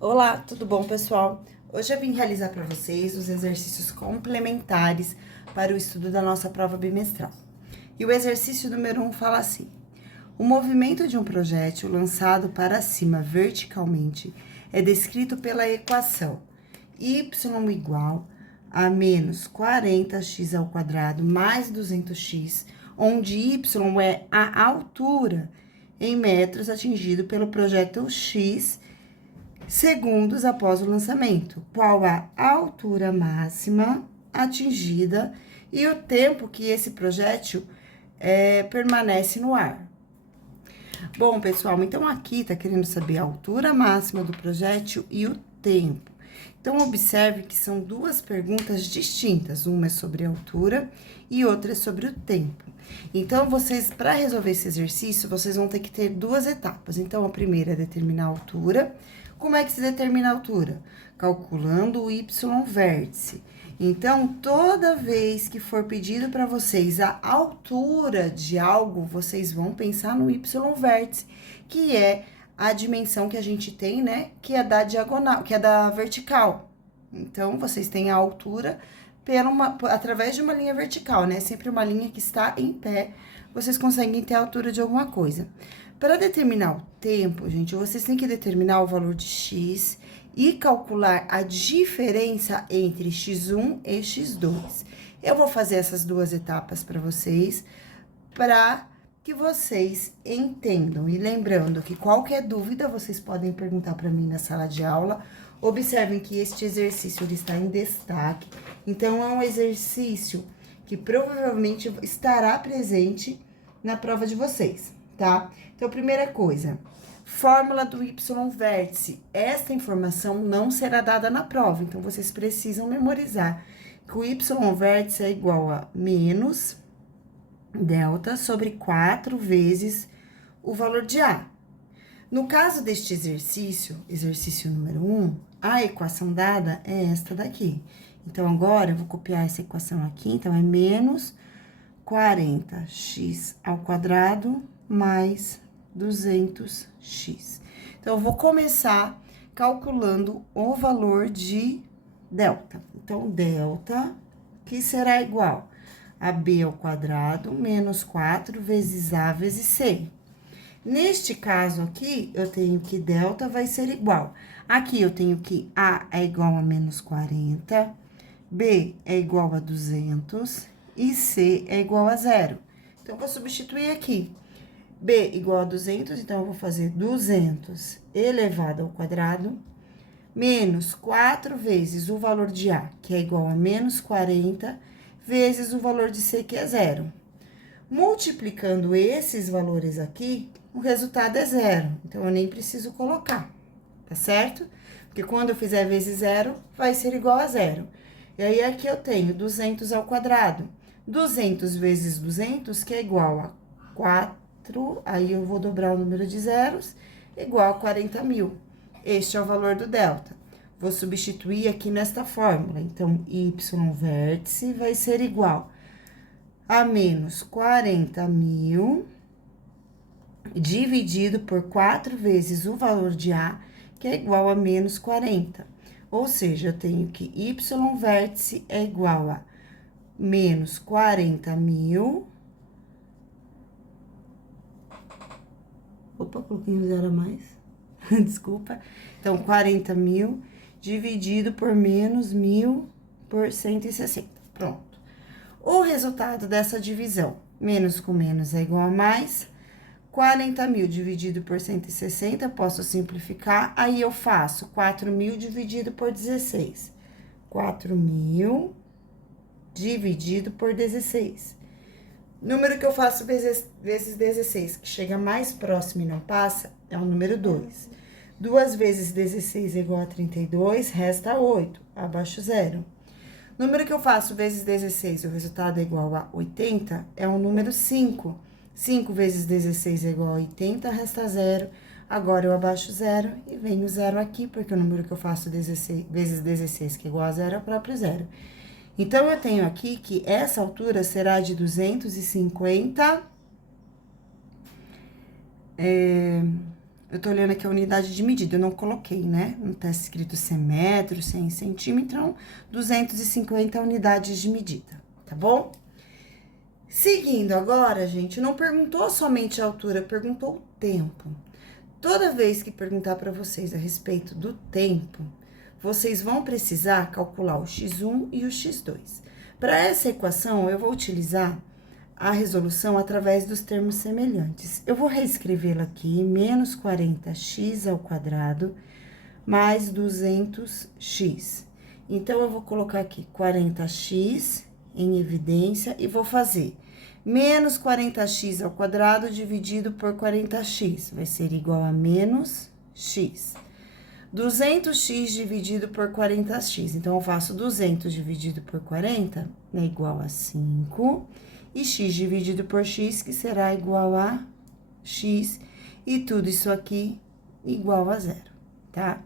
Olá, tudo bom, pessoal? Hoje eu vim realizar para vocês os exercícios complementares para o estudo da nossa prova bimestral. E o exercício número 1 fala assim: o movimento de um projétil lançado para cima verticalmente é descrito pela equação y igual a menos 40x ao quadrado mais 200x, onde y é a altura em metros atingido pelo projétil X segundos após o lançamento, qual a altura máxima atingida e o tempo que esse projétil permanece no ar. Bom, pessoal, então aqui tá querendo saber a altura máxima do projétil e o tempo. Então, observe que são duas perguntas distintas, uma é sobre a altura e outra é sobre o tempo. Então, vocês, para resolver esse exercício, vocês vão ter que ter duas etapas. Então, a primeira é determinar a altura. Como é que se determina a altura? Calculando o y vértice. Então, toda vez que for pedido para vocês a altura de algo, vocês vão pensar no y vértice, que é a dimensão que a gente tem, né? Que é da diagonal, que é da vertical. Então, vocês têm a altura através de uma linha vertical, né? Sempre uma linha que está em pé, vocês conseguem ter a altura de alguma coisa. Para determinar o tempo, gente, vocês têm que determinar o valor de x e calcular a diferença entre x1 e x2. Eu vou fazer essas duas etapas para vocês, para que vocês entendam. E lembrando que qualquer dúvida, vocês podem perguntar para mim na sala de aula. Observem que este exercício ele está em destaque, então é um exercício que provavelmente estará presente na prova de vocês, tá? Então, primeira coisa, fórmula do y vértice. Esta informação não será dada na prova, então vocês precisam memorizar que o y vértice é igual a menos delta sobre 4 vezes o valor de A. No caso deste exercício, exercício número 1, a equação dada é esta daqui. Então, agora, eu vou copiar essa equação aqui. Então, é menos 40x ao quadrado mais 200x. Então, eu vou começar calculando o valor de delta. Então, delta, que será igual a b ao quadrado menos 4 vezes a vezes c. Neste caso aqui, eu tenho que delta vai ser igual. Aqui, eu tenho que A é igual a menos 40, B é igual a 200 e C é igual a 0. Então, eu vou substituir aqui. B igual a 200, então, eu vou fazer 200 elevado ao quadrado, menos 4 vezes o valor de A, que é igual a menos 40, vezes o valor de C, que é 0. Multiplicando esses valores aqui, o resultado é 0. Então, eu nem preciso colocar, tá certo? Porque quando eu fizer vezes 0, vai ser igual a 0. E aí, aqui eu tenho 200 ao quadrado. 200 vezes 200, que é igual a 4, aí eu vou dobrar o número de zeros, igual a 40.000. Este é o valor do delta. Vou substituir aqui nesta fórmula. Então, y vértice vai ser igual a menos 40.000 dividido por 4 vezes o valor de A, que é igual a menos 40. Ou seja, eu tenho que y vértice é igual a menos 40.000. Opa, coloquei um zero a mais. Desculpa. Então, 40.000 dividido por menos 1.000 por 160. Pronto. O resultado dessa divisão, menos com menos é igual a mais, 40.000 dividido por 160, posso simplificar, aí eu faço 4.000 dividido por 16. 4.000 dividido por 16. Número que eu faço vezes 16, que chega mais próximo e não passa, é o número 2. 2 vezes 16 é igual a 32, resta 8, abaixo 0. Número que eu faço vezes 16, o resultado é igual a 80, é o número 5. 5 vezes 16 é igual a 80, resta 0. Agora, eu abaixo 0 e venho 0 aqui, porque o número que eu faço vezes 16, que é igual a 0, é o próprio 0. Então, eu tenho aqui que essa altura será de 250 Eu tô olhando aqui a unidade de medida, eu não coloquei, né? Não tá escrito 100 metros, 100 centímetros, então 250 unidades de medida, tá bom? Seguindo agora, gente, não perguntou somente a altura, perguntou o tempo. Toda vez que perguntar para vocês a respeito do tempo, vocês vão precisar calcular o x1 e o x2. Para essa equação, eu vou utilizar a resolução através dos termos semelhantes. Eu vou reescrevê-la aqui, menos 40x ao quadrado, mais 200x. Então, eu vou colocar aqui 40x em evidência e vou fazer menos 40x ao quadrado dividido por 40x, vai ser igual a menos x. 200x dividido por 40x, então, eu faço 200 dividido por 40, é igual a 5, e x dividido por x, que será igual a x, e tudo isso aqui igual a zero, tá?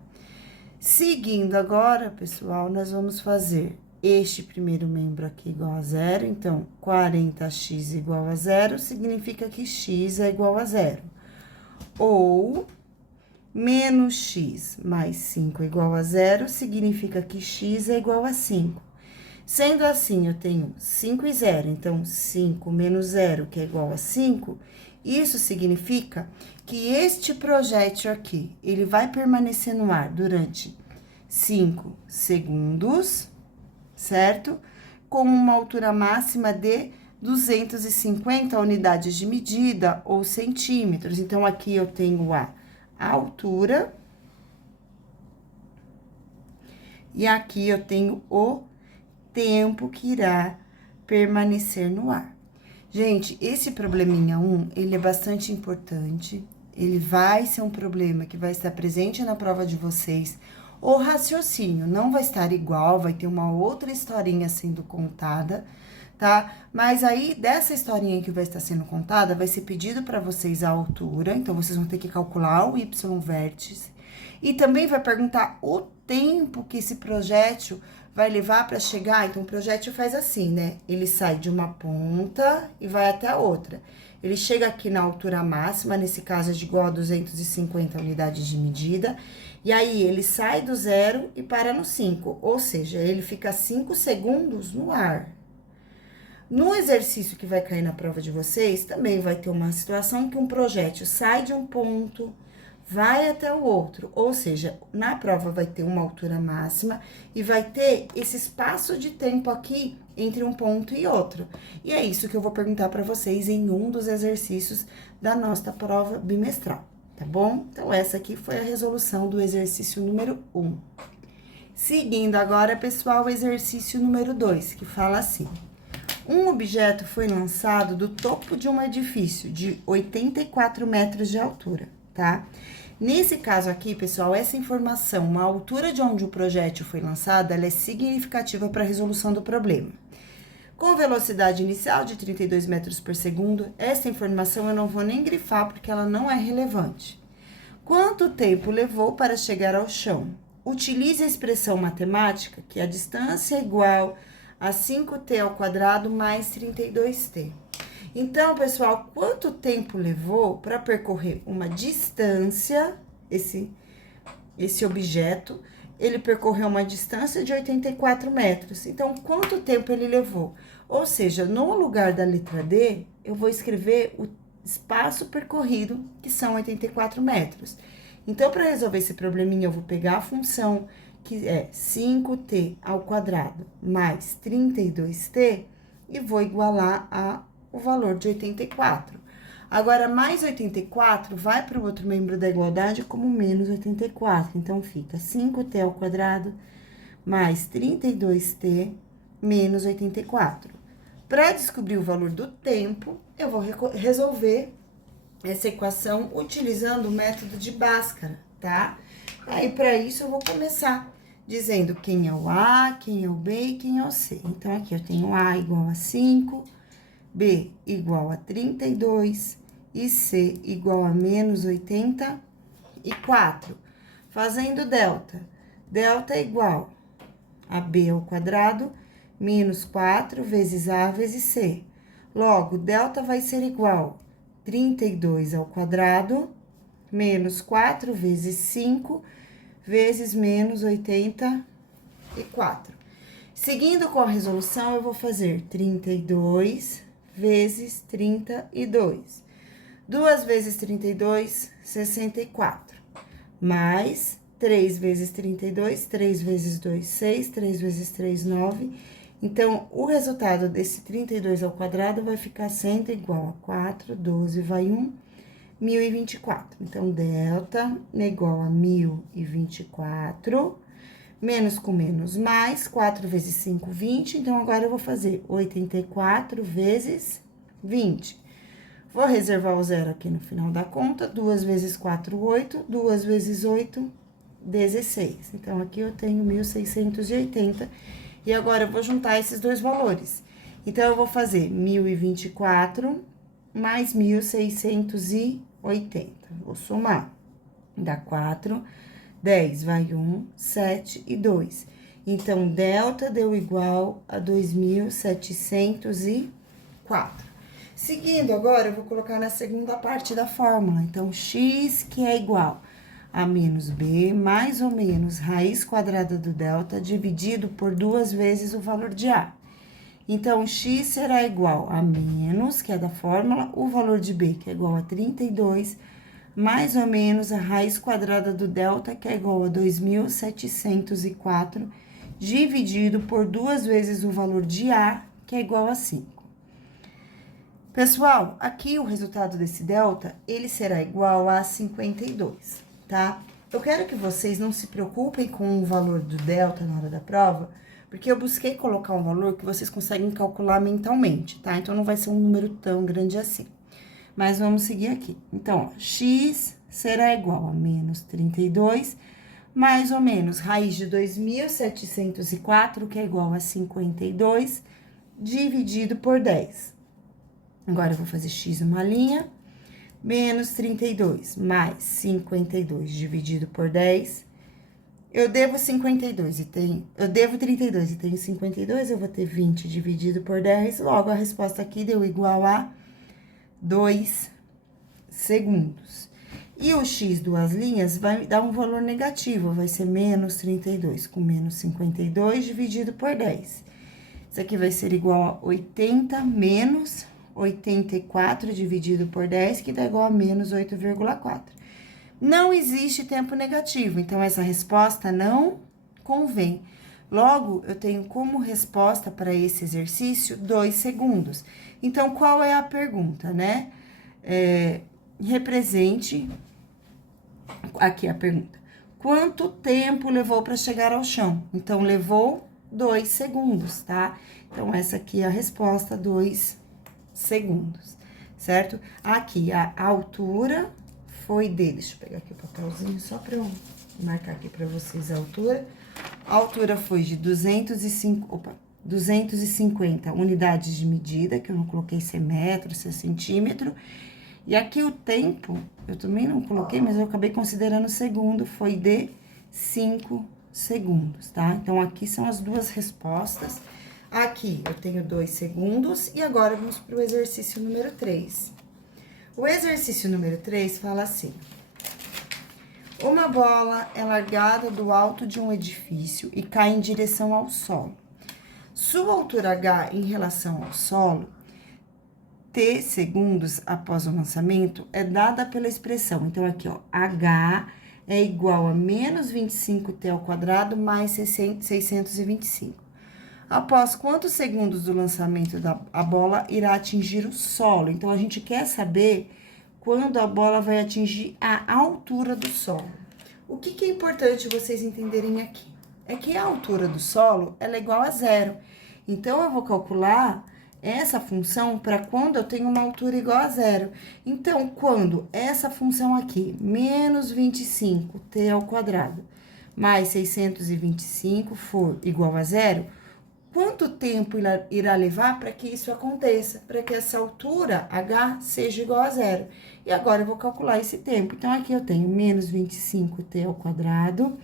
Seguindo agora, pessoal, nós vamos fazer este primeiro membro aqui igual a zero, então, 40x igual a zero, significa que x é igual a zero. Ou, menos x mais 5 igual a zero, significa que x é igual a 5. Sendo assim, eu tenho 5 e 0, então 5 menos 0, que é igual a 5, isso significa que este projétil aqui, ele vai permanecer no ar durante 5 segundos, certo? Com uma altura máxima de 250 unidades de medida ou centímetros. Então, aqui eu tenho a altura e aqui eu tenho o tempo que irá permanecer no ar. Gente, esse probleminha 1, ele é bastante importante, ele vai ser um problema que vai estar presente na prova de vocês. O raciocínio não vai estar igual, vai ter uma outra historinha sendo contada, tá? Mas aí, dessa historinha que vai estar sendo contada, vai ser pedido para vocês a altura, então vocês vão ter que calcular o y-vértice. E também vai perguntar o tempo que esse projétil vai levar para chegar. Então, o projétil faz assim, né? Ele sai de uma ponta e vai até a outra. Ele chega aqui na altura máxima, nesse caso é de igual a 250 unidades de medida. E aí, ele sai do zero e para no 5. Ou seja, ele fica 5 segundos no ar. No exercício que vai cair na prova de vocês, também vai ter uma situação que um projétil sai de um ponto, vai até o outro, ou seja, na prova vai ter uma altura máxima e vai ter esse espaço de tempo aqui entre um ponto e outro. E é isso que eu vou perguntar para vocês em um dos exercícios da nossa prova bimestral, tá bom? Então, essa aqui foi a resolução do exercício número 1. Seguindo agora, pessoal, o exercício número 2, que fala assim: um objeto foi lançado do topo de um edifício de 84 metros de altura, tá? Nesse caso aqui, pessoal, essa informação, a altura de onde o projétil foi lançado, ela é significativa para a resolução do problema. Com velocidade inicial de 32 metros por segundo, essa informação eu não vou nem grifar porque ela não é relevante. Quanto tempo levou para chegar ao chão? Utilize a expressão matemática, que a distância é igual a 5t ao quadrado mais 32t. Então, pessoal, quanto tempo levou para percorrer uma distância, esse objeto, ele percorreu uma distância de 84 metros. Então, quanto tempo ele levou? Ou seja, no lugar da letra D, eu vou escrever o espaço percorrido, que são 84 metros. Então, para resolver esse probleminha, eu vou pegar a função que é 5t ao quadrado mais 32t e vou igualar o valor de 84. Agora, mais 84 vai para o outro membro da igualdade como menos 84. Então, fica 5t ao quadrado mais 32t menos 84. Para descobrir o valor do tempo, eu vou resolver essa equação utilizando o método de Bhaskara, tá? Aí, para isso, eu vou começar dizendo quem é o A, quem é o B e quem é o C. Então, aqui eu tenho A igual a 5, B igual a 32 e C igual a menos 84. Fazendo delta. Delta é igual a B ao quadrado menos 4 vezes A vezes C. Logo, delta vai ser igual a 32 ao quadrado menos 4 vezes 5 vezes menos 84. Seguindo com a resolução, eu vou fazer 32 vezes 32. 2 vezes 32, 64. Mais 3 vezes 32, 3 vezes 2, 6, 3 vezes 3, 9. Então, o resultado desse 32 ao quadrado vai ficar sendo igual a 4, 12 vai 1, 1024. Então, delta é igual a 1024, menos com menos mais, 4 vezes 5, 20. Então, agora eu vou fazer 84 vezes 20. Vou reservar o zero aqui no final da conta. 2 vezes 4, 8. 2 vezes 8, 16. Então, aqui eu tenho 1.680. E agora, eu vou juntar esses dois valores. Então, eu vou fazer 1024 mais 1.680. Vou somar. Dá 4, 10 vai 1, 7 e 2. Então, delta deu igual a 2.704. Seguindo agora, eu vou colocar na segunda parte da fórmula. Então, x que é igual a menos b mais ou menos raiz quadrada do delta dividido por 2 vezes o valor de a. Então, x será igual a menos, que é da fórmula, o valor de b, que é igual a 32, mais ou menos a raiz quadrada do delta, que é igual a 2.704, dividido por 2 vezes o valor de a, que é igual a 5. Pessoal, aqui o resultado desse delta, ele será igual a 52, tá? Eu quero que vocês não se preocupem com o valor do delta na hora da prova, porque eu busquei colocar um valor que vocês conseguem calcular mentalmente, tá? Então, não vai ser um número tão grande assim. Mas vamos seguir aqui. Então, ó, x será igual a menos 32, mais ou menos raiz de 2.704, que é igual a 52, dividido por 10. Agora, eu vou fazer x uma linha, menos 32, mais 52 dividido por 10. Eu devo 52 e tenho... Eu devo 32 e tenho 52, eu vou ter 20 dividido por 10. Logo, a resposta aqui deu igual a 2 segundos. E o x duas linhas vai dar um valor negativo, vai ser menos 32, com menos 52 dividido por 10. Isso aqui vai ser igual a 80 menos 84 dividido por 10, que dá igual a menos 8,4. Não existe tempo negativo, então essa resposta não convém. Logo, eu tenho como resposta para esse exercício 2 segundos. Então, qual é a pergunta, né? Represente, aqui a pergunta. Quanto tempo levou para chegar ao chão? Então, levou 2 segundos, tá? Então, essa aqui é a resposta, 2 segundos, certo? Aqui, a altura foi de... Deixa eu pegar aqui o papelzinho só para eu marcar aqui para vocês a altura. A altura foi de 250 unidades de medida, que eu não coloquei se é metro, se é centímetro. E aqui o tempo, eu também não coloquei, mas eu acabei considerando segundo, foi de 5 segundos, tá? Então, aqui são as duas respostas. Aqui eu tenho 2 segundos e agora vamos para o exercício número 3. O exercício número 3 fala assim: uma bola é largada do alto de um edifício e cai em direção ao solo. Sua altura h em relação ao solo, t segundos após o lançamento, é dada pela expressão. Então, aqui, ó, h é igual a menos 25t ao quadrado mais 625. Após quantos segundos do lançamento a bola irá atingir o solo? Então, a gente quer saber quando a bola vai atingir a altura do solo. O que é importante vocês entenderem aqui? É que a altura do solo, ela é igual a 0. Então, eu vou calcular essa função para quando eu tenho uma altura igual a 0. Então, quando essa função aqui, menos 25t ao quadrado, mais 625 for igual a 0... quanto tempo irá levar para que isso aconteça? Para que essa altura, h, seja igual a 0. E agora, eu vou calcular esse tempo. Então, aqui eu tenho menos 25t ao quadrado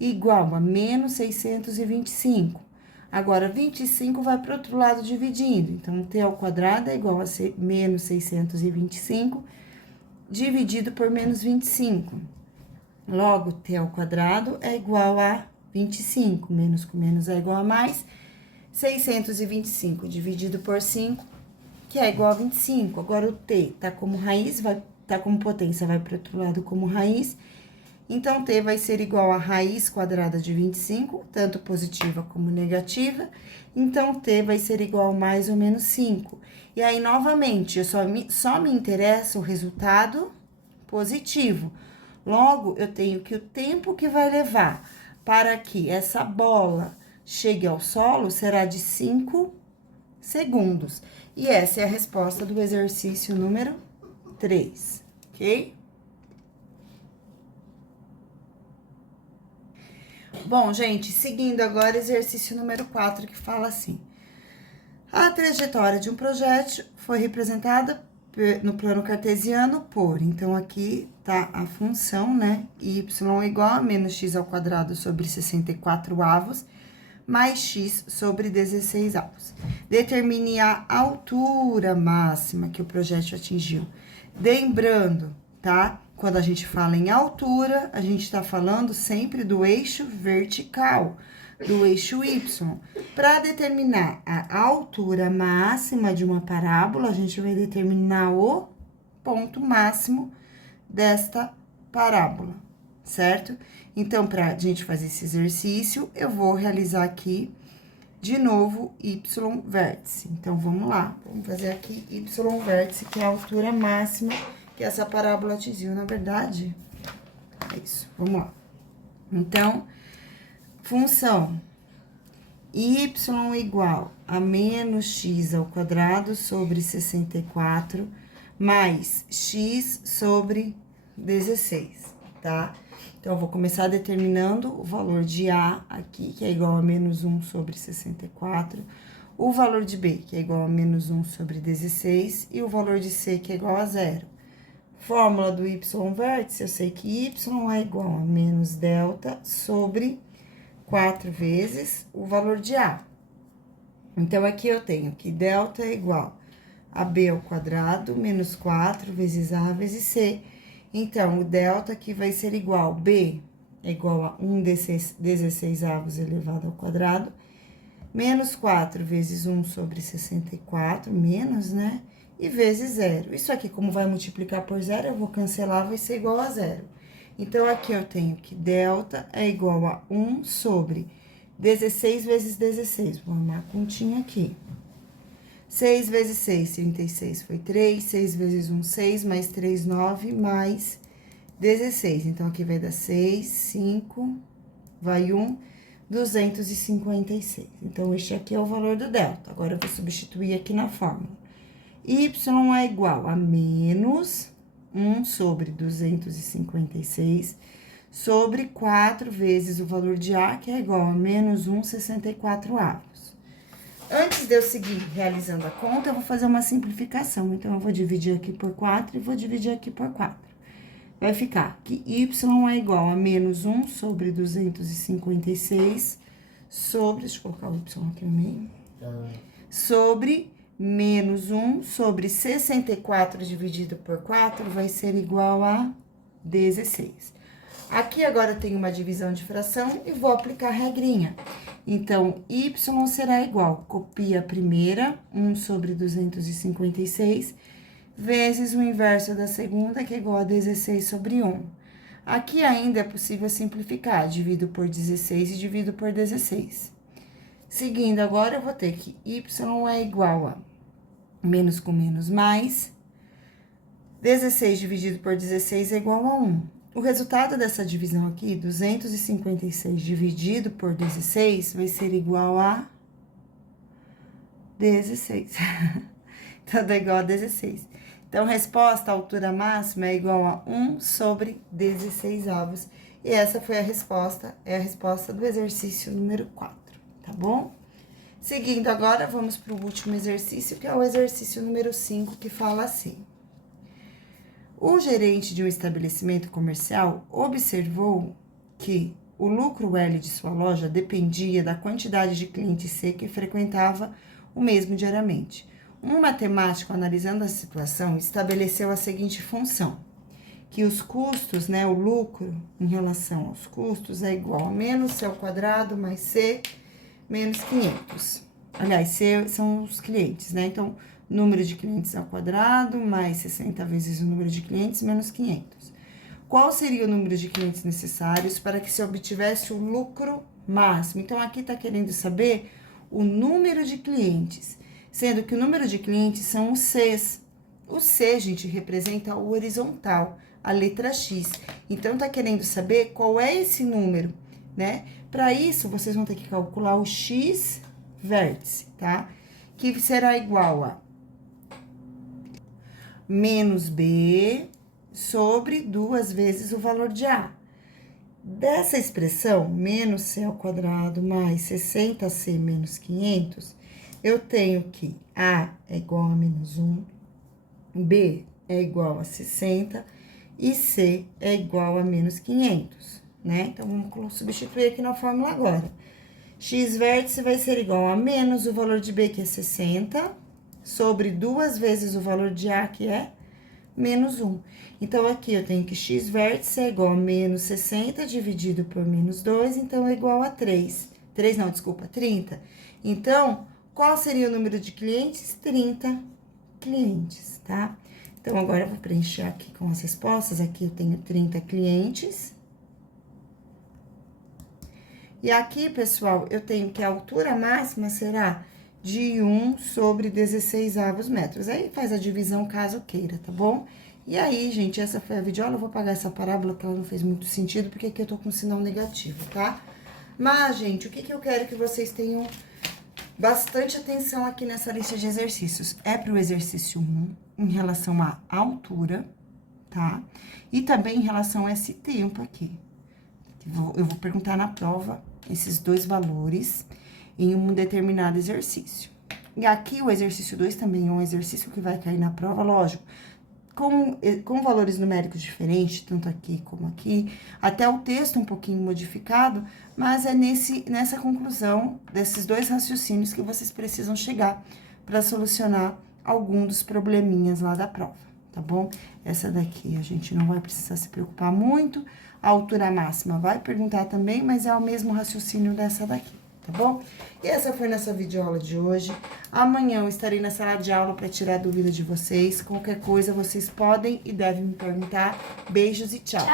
igual a menos 625. Agora, 25 vai para o outro lado dividindo. Então, t ao quadrado é igual a menos 625 dividido por menos 25. Logo, t ao quadrado é igual a 25. Menos com menos é igual a mais. 625 dividido por 5, que é igual a 25. Agora, o t tá como raiz, tá como potência, vai para o outro lado como raiz. Então, t vai ser igual a raiz quadrada de 25, tanto positiva como negativa. Então, t vai ser igual a mais ou menos 5. E aí, novamente, só me interessa o resultado positivo. Logo, eu tenho que o tempo que vai levar para que essa bola chegue ao solo será de 5 segundos. E essa é a resposta do exercício número 3, ok? Bom, gente, seguindo agora, exercício número 4, que fala assim: a trajetória de um projétil foi representada no plano cartesiano por, então aqui tá a função, né, y igual a menos x ao quadrado sobre 64 avos, mais x sobre 16 avos. Determine a altura máxima que o projétil atingiu. Lembrando, tá? Quando a gente fala em altura, a gente tá falando sempre do eixo vertical, do eixo y. Para determinar a altura máxima de uma parábola, a gente vai determinar o ponto máximo desta parábola, certo? Então, para a gente fazer esse exercício, eu vou realizar aqui, de novo, y vértice. Então, vamos lá, vamos fazer aqui y vértice, que é a altura máxima que essa parábola atingiu, na verdade. É isso, vamos lá. Então, função y igual a menos x ao quadrado sobre 64, mais x sobre 16, tá? Então, eu vou começar determinando o valor de A aqui, que é igual a menos 1 sobre 64, o valor de B, que é igual a menos 1 sobre 16, e o valor de C, que é igual a 0. Fórmula do y vértice, eu sei que y é igual a menos delta sobre 4 vezes o valor de A. Então, aqui eu tenho que delta é igual a B ao quadrado menos 4 vezes A vezes C. Então, o delta aqui vai ser igual, B é igual a 1 16 avos elevado ao quadrado, menos 4 vezes 1 sobre 64, menos, né? E vezes 0. Isso aqui, como vai multiplicar por 0, eu vou cancelar, vai ser igual a 0. Então, aqui eu tenho que delta é igual a 1 sobre 16 vezes 16. Vou arrumar a continha aqui. 6 vezes 6, 36, foi 3. 6 vezes 1, 6, mais 3, 9, mais 16. Então, aqui vai dar 6, 5, vai 1, 256. Então, este aqui é o valor do delta. Agora, eu vou substituir aqui na fórmula. Y é igual a menos 1 sobre 256 sobre 4 vezes o valor de A, que é igual a menos 1,64 avos. Antes de eu seguir realizando a conta, eu vou fazer uma simplificação. Então, eu vou dividir aqui por 4 e vou dividir aqui por 4. Vai ficar que y é igual a menos 1 sobre 256 sobre... Deixa eu colocar o y aqui no meio. Sobre menos 1 sobre 64 dividido por 4 vai ser igual a 16. Aqui agora eu tenho uma divisão de fração e vou aplicar a regrinha. Então, y será igual, copia a primeira, 1 sobre 256, vezes o inverso da segunda, que é igual a 16 sobre 1. Aqui ainda é possível simplificar, divido por 16 e divido por 16. Seguindo agora, eu vou ter que y é igual a menos com menos mais, 16 dividido por 16 é igual a 1. O resultado dessa divisão aqui, 256 dividido por 16, vai ser igual a 16. Então, dá igual a 16. Então, resposta, a altura máxima é igual a 1 sobre 16 avos. E essa foi a resposta do exercício número 4, tá bom? Seguindo agora, vamos para o último exercício, que é o exercício número 5, que fala assim. O gerente de um estabelecimento comercial observou que o lucro L de sua loja dependia da quantidade de clientes C que frequentava o mesmo diariamente. Um matemático, analisando a situação, estabeleceu a seguinte função. que os custos, né, o lucro em relação aos custos é igual a menos C ao quadrado mais C menos 500. Aliás, C são os clientes, né? Então, número de clientes ao quadrado mais 60 vezes o número de clientes menos 500. Qual seria o número de clientes necessários para que se obtivesse o lucro máximo? Então, aqui está querendo saber o número de clientes, sendo que o número de clientes são os Cs. O C, gente, representa o horizontal, a letra X. Então, tá querendo saber qual é esse número, né? Para isso, vocês vão ter que calcular o X vértice, tá? Que será igual a menos B sobre 2 vezes o valor de A. Dessa expressão, menos C ao quadrado mais 60C menos 500, eu tenho que A é igual a menos 1, B é igual a 60 e C é igual a menos 500, né? Então, vamos substituir aqui na fórmula agora. X vértice vai ser igual a menos o valor de B, que é 60, sobre 2 vezes o valor de A, que é menos 1. Então, aqui eu tenho que x vértice é igual a menos 60 dividido por menos 2, então é igual a 3. 3 não, desculpa, 30. Então, qual seria o número de clientes? 30 clientes, tá? Então, agora eu vou preencher aqui com as respostas. Aqui eu tenho 30 clientes. E aqui, pessoal, eu tenho que a altura máxima será de 1 sobre 16 avos metros. Aí faz a divisão caso queira, tá bom? E aí, gente, essa foi a videoaula. Eu vou apagar essa parábola que ela não fez muito sentido, porque aqui eu tô com sinal negativo, tá? Mas, gente, o que eu quero que vocês tenham bastante atenção aqui nessa lista de exercícios? É pro exercício 1, em relação à altura, tá? E também em relação a esse tempo aqui. Eu vou perguntar na prova esses dois valores em um determinado exercício. E aqui o exercício 2 também é um exercício que vai cair na prova, lógico, com valores numéricos diferentes, tanto aqui como aqui, até o texto um pouquinho modificado, mas é nessa conclusão desses dois raciocínios que vocês precisam chegar para solucionar algum dos probleminhas lá da prova, tá bom? Essa daqui a gente não vai precisar se preocupar muito, a altura máxima vai perguntar também, mas é o mesmo raciocínio dessa daqui, tá bom? E essa foi nossa videoaula de hoje. Amanhã eu estarei na sala de aula para tirar dúvida de vocês. Qualquer coisa vocês podem e devem me perguntar. Beijos e tchau!